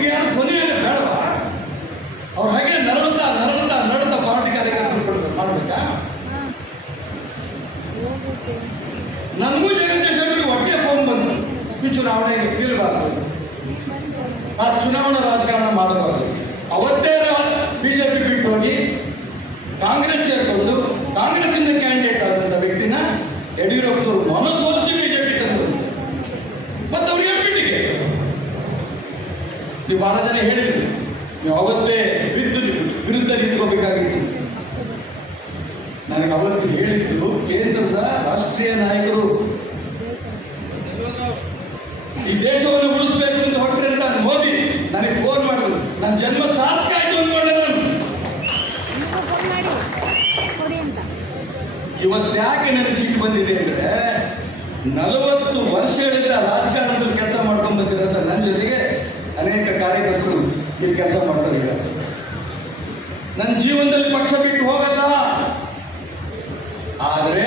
ಅವ್ರಿಗೆ ಯಾರು ಬೇಡವಾ? ಅವ್ರು ಹಾಗೆ ನರಳದ ನರಳದ ನರಳದ ಪಾರ್ಟಿ ಕಾರ್ಯಕರ್ತರು ಮಾಡ್ಬೇಕಾ? ನನಗೂ ಜಗದೀಶ್ ಒಟ್ಟಿಗೆ ಫೋನ್ ಬಂತು. ಈ ಚುನಾವಣೆಗೆ ಆ ಚುನಾವಣಾ ರಾಜಕಾರಣ ಮಾಡಬಾರ್ದು. ಅವತ್ತೇ ಬಿಜೆಪಿ ಬಿಟ್ಟು ಹೋಗಿ ಕಾಂಗ್ರೆಸ್ ಸೇರ್ಕೊಂಡು ಕಾಂಗ್ರೆಸ್ಸಿಂದ ಕ್ಯಾಂಡಿಡೇಟ್ ಆದಂಥ ವ್ಯಕ್ತಿನ ಯಡಿಯೂರಪ್ಪನವರು ಮನಸೋಲಿಸಿ ಬಿಜೆಪಿ ತಂದರು ಮತ್ತೆ ಅವ್ರಿಗೆ ಎಂ ಪಿ ಟಿಕೆಟ್ ನೀವು ಬಹಳ ಜನ ಹೇಳಿದ್ರು. ನೀವು ಅವತ್ತೇ ಬಿದ್ದು ವಿರುದ್ಧ ನಿಂತ್ಕೋಬೇಕಾಗಿತ್ತು. ನನಗೆ ಅವತ್ತು ಹೇಳಿದ್ದು ಕೇಂದ್ರದ ರಾಷ್ಟ್ರೀಯ ನಾಯಕರು. ಈ ದೇಶವನ್ನು ಉಳಿಸಬೇಕು ಅಂತ ಹೊರಟ್ರೆ ಅಂತ ಮೋದಿ ನನಗೆ ಫೋನ್ ಮಾಡಿದ್ರು. ನನ್ನ ಜನ್ಮ ಸಾರ್ಥಕ ಆಯ್ತು ಅಂದ್ಕೊಂಡೆ ನಾನು. ಇವತ್ತ್ಯಾಕೆ ನನಗೆ ಬಂದಿದೆ ಅಂದ್ರೆ ನಲವತ್ತು ವರ್ಷಗಳಿಂದ ರಾಜಕಾರಣದಲ್ಲಿ ಕೆಲಸ ಮಾಡ್ಕೊಂಡು ಬಂದಿರೋಂಥ ನನ್ನ ಜೊತೆಗೆ ಅನೇಕ ಕಾರ್ಯಕರ್ತರು ಇಲ್ಲಿ ಕೆಲಸ ಮಾಡ್ಕೊಂಡಿದ್ದಾರೆ ನನ್ನ ಜೀವನದಲ್ಲಿ ಪಕ್ಷ ಬಿಟ್ಟು ಹೋಗಲ್ಲ. ಆದರೆ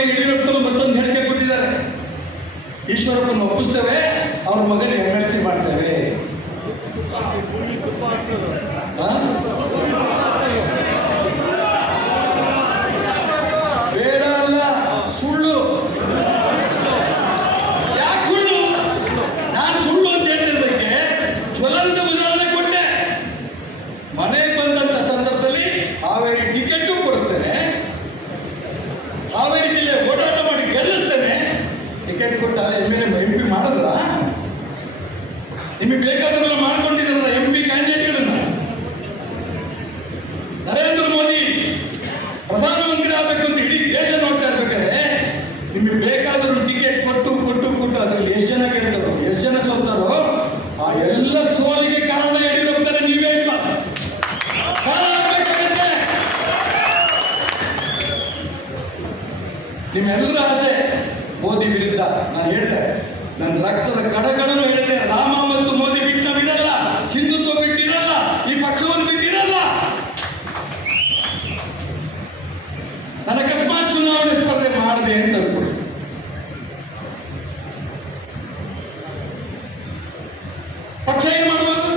ಮಾನ್ಯ ಯಡಿಯೂರಪ್ಪನವರು ಮತ್ತೊಂದು ಹೇಳಿಕೆ ಕೊಟ್ಟಿದ್ದಾರೆ. ಈಶ್ವರಪ್ಪನ ಒಪ್ಪಿಸ್ತೇವೆ ಅವ್ರ ಮಗನ ಎಂ ಎಲ್ ಸಿ ಮಾಡ್ತೇವೆ. ಮಾಡಿದ್ರ ನಿಮಗೆ ಬೇಕಾದ್ರೆಲ್ಲ ಮಾಡ್ಕೊಂಡಿದ್ರಲ್ಲ ನನ್ನ ರಕ್ತದ ಕಡಗಳನ್ನು ಹೇಳಿದೆ, ರಾಮ ಮತ್ತು ಮೋದಿ ಬಿಟ್ಟು ಇರಲ್ಲ ಹಿಂದುತ್ವ ಬಿಟ್ಟಿರಲ್ಲ, ಈ ಪಕ್ಷವನ್ನು ಬಿಟ್ಟಿರಲ್ಲ. ನನ್ನ ಅಕಸ್ಮಾತ್ ಚುನಾವಣೆ ಸ್ಪರ್ಧೆ ಮಾಡಿದೆ ಅಂತ ಅನ್ಕೊಳ್ಳಿ ಪಕ್ಷ ಏನ್ ಮಾಡ್ಬೋದು?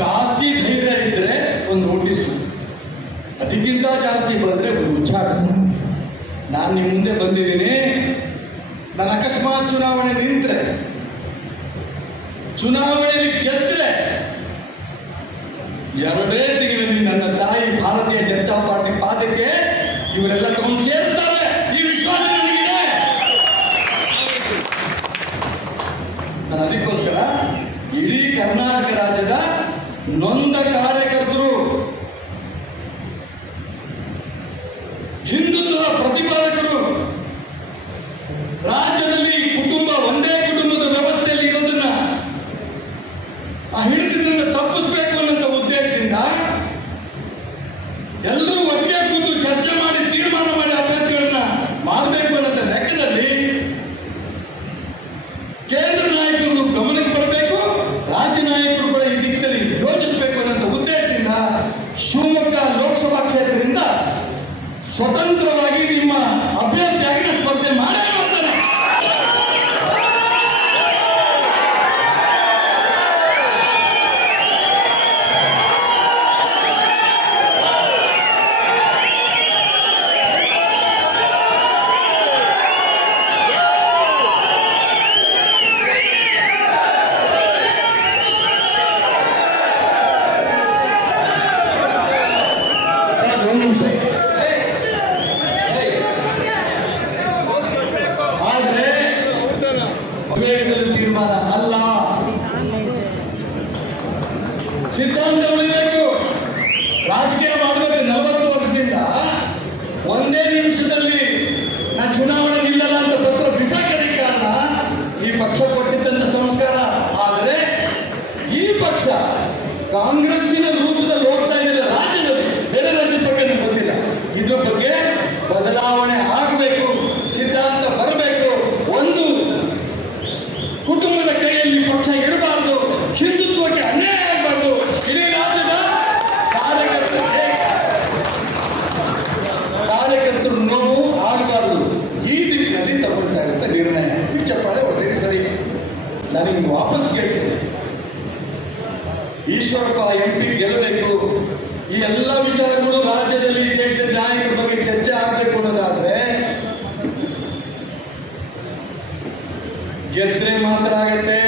ಜಾಸ್ತಿ ಧೈರ್ಯ ಇದ್ರೆ ಒಂದು ನೋಟಿಸ್. ಅದಕ್ಕಿಂತ ಜಾಸ್ತಿ ಬಂದ್ರೆ ನಾನು ನಿಮ್ಮ ಮುಂದೆ ಬಂದಿದ್ದೀನಿ. ನಾನು ಅಕಸ್ಮಾತ್ ಚುನಾವಣೆ ನಿಂತರೆ, ಚುನಾವಣೆಯಲ್ಲಿ ಗೆದ್ರೆ ಎರಡೇ ತಿಂಗಳಲ್ಲಿ ನನ್ನ ತಾಯಿ ಭಾರತೀಯ ಜನತಾ ಪಾರ್ಟಿ ಪಾದಕ್ಕೆ ಇವರೆಲ್ಲ ತಗೊಂಡು ಸೇರಿಸ್ತಾರೆ. ಪ್ರತಿಪಾದಕರು ರಾಜ್ಯದಲ್ಲಿ ಕುಟುಂಬ ಒಂದೇ ಕುಟುಂಬದ ವ್ಯವಸ್ಥೆಯಲ್ಲಿ ಇರೋದನ್ನ ಆ ಹಿಡಿತದಿಂದ ತಪ್ಪಿಸ್ಬೇಕು ಅನ್ನೋ ಉದ್ದೇಶದಿಂದ ಎಲ್ಲರೂ ಒಟ್ಟಿಗೆ ಕೂತು ಚರ್ಚೆ ಮಾಡಿ ತೀರ್ಮಾನ ಮಾಡಿ ಅಭ್ಯರ್ಥಿಗಳನ್ನ ಮಾಡಬೇಕು ಅನ್ನೋ ಲೆಕ್ಕದಲ್ಲಿ ಕೇಂದ್ರ ನಾಯಕರು ಗಮನಕ್ಕೆ ಬರಬೇಕು ರಾಜ್ಯ ನಾಯಕರು ಕೂಡ ಈ ದಿಕ್ಕಿನಲ್ಲಿ ಯೋಚಿಸಬೇಕು ಅನ್ನೋ ಉದ್ದೇಶದಿಂದ ಶಿವಮೊಗ್ಗ ಲೋಕಸಭಾ ಕ್ಷೇತ್ರದಿಂದ ಸ್ವತಂತ್ರವಾಗಿ ನಿಮ್ಮ ಅಭ್ಯರ್ಥಿಯಾಗಿ ನಾನು ಸ್ಪರ್ಧೆ ಮಾಡೇ ಮಾಡ್ತಾನೆ ಸರ್ ಒಂದು ನಿಮಿಷ ಆದರೆ ವೇಗದಲ್ಲಿ ತೀರ್ಮಾನ ಅಲ್ಲ ಸಿದ್ಧಾಂತ ಉಳಿಬೇಕು. ರಾಜಕೀಯ ಮಾಡಬೇಕು ನಲವತ್ತು ವರ್ಷದಿಂದ. ಒಂದೇ ನಿಮಿಷದಲ್ಲಿ ನಾನು ಚುನಾವಣೆ ಎಲ್ಲಿ ತಗೊಳ್ತಾ ಇರುತ್ತೆ ನಿರ್ಣಯ ವಿಚಾರ ಪಾಳೆ ಒಳ್ಳೆಯ ಸರಿ. ಹಿಂಗೆ ವಾಪಸ್ ಕೇಳ್ತೇನೆ. ಈಶ್ವರಪ್ಪ ಎಂ ಪಿ ಗೆಲ್ಲಬೇಕು. ಈ ಎಲ್ಲ ವಿಚಾರಗಳು ರಾಜ್ಯದಲ್ಲಿ ನಾಯಕರ ಬಗ್ಗೆ ಚರ್ಚೆ ಆಗಬೇಕು ಅನ್ನೋದಾದ್ರೆ, ಗೆದ್ರೆ ಮಾತ್ರ ಆಗತ್ತೆ.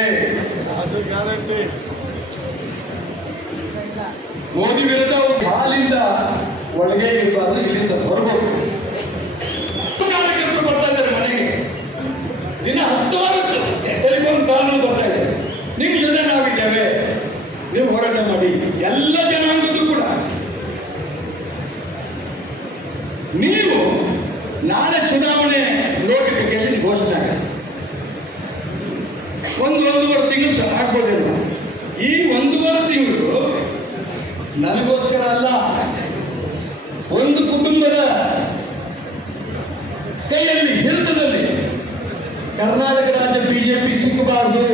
ಮೋದಿ ವಿರುದ್ಧ ಹಾಲಿಂದ ಒಳಗೆ ಇರಬಾರ್ದು, ಇಲ್ಲಿಂದ ಬರಬೇಕು ನೀವು ನಾಳೆ ಚುನಾವಣೆ ನೋಟಿಫಿಕೇಶನ್ ಘೋಷಣೆ. ಒಂದು ಒಂದೂವರೆ ತಿಂಗಳು ಆಗ್ಬೋದಿಲ್ಲ ಈ ಒಂದೂವರೆ ತಿಂಗಳು ನನಗೋಸ್ಕರ ಅಲ್ಲ, ಒಂದು ಕುಟುಂಬದ ಕೈಯಲ್ಲಿ ಹಿಡಿತದಲ್ಲಿ ಕರ್ನಾಟಕ ರಾಜ್ಯ ಬಿಜೆಪಿ ಸಿಕ್ಕಬಾರದು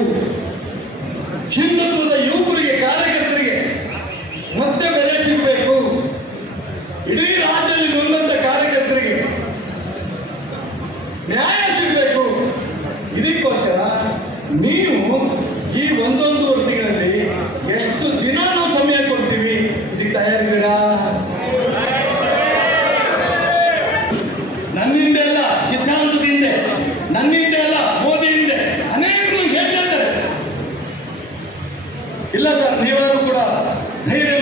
శనివారం కూడా. ధైర్యం